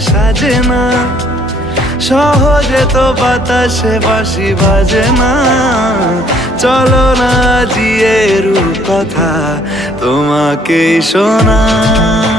সাজে না। সহজে তো বাতাসে বাসি বাজে না। চলো না জিয়ে কথা তোমাকে শোনাই।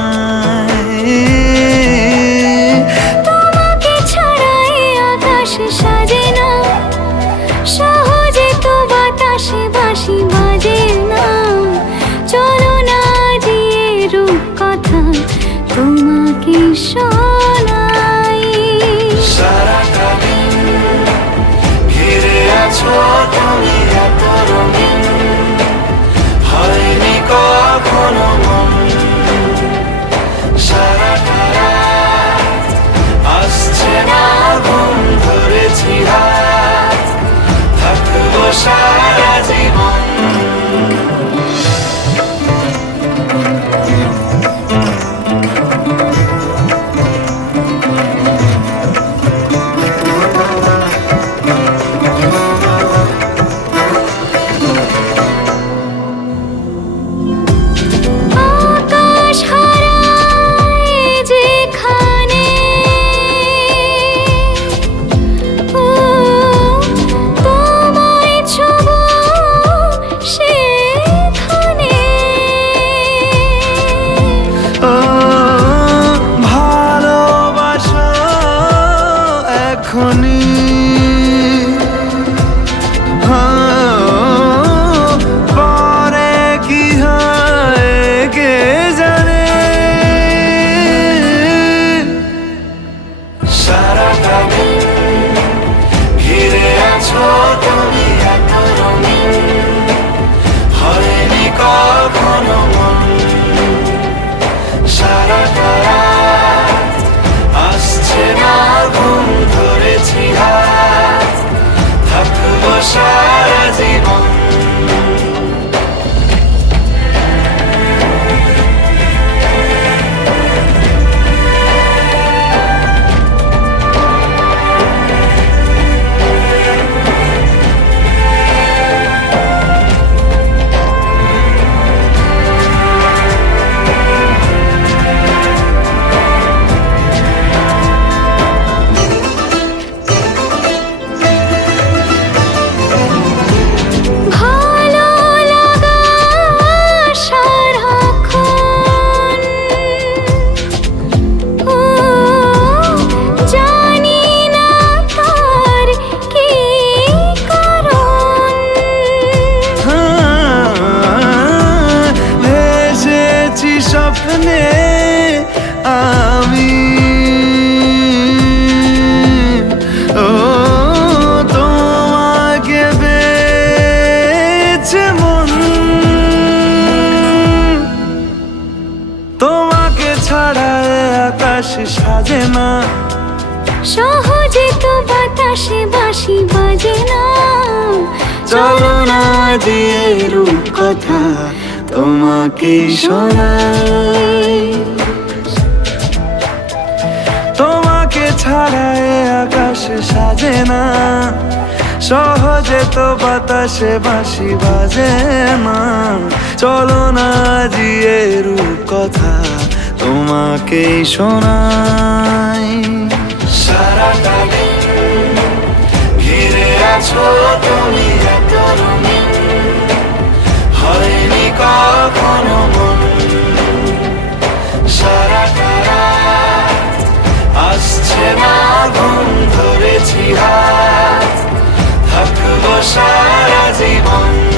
আছো তুমি এত রঙিন হয়নি কখনো আকাশ সাজে না সহজে তো বাতাসে বাসি বাজে না। চলো না দিয়ে রূপ কথা তোমাকে শোনাই। তোমাকে ছাড়া এ আকাশ সাজে না। সহজে তো বাতাসে বাঁশি বাজে না। চলো না দিয়ে রূপ কথা তোমাকে শোনাই। সারাটা দিন ঘিরে আছো তুমি এত হয়নি কখনো মন। সারাটা আসছে না ঘুম ধরেছি হাত। থাকব সারা জীবন।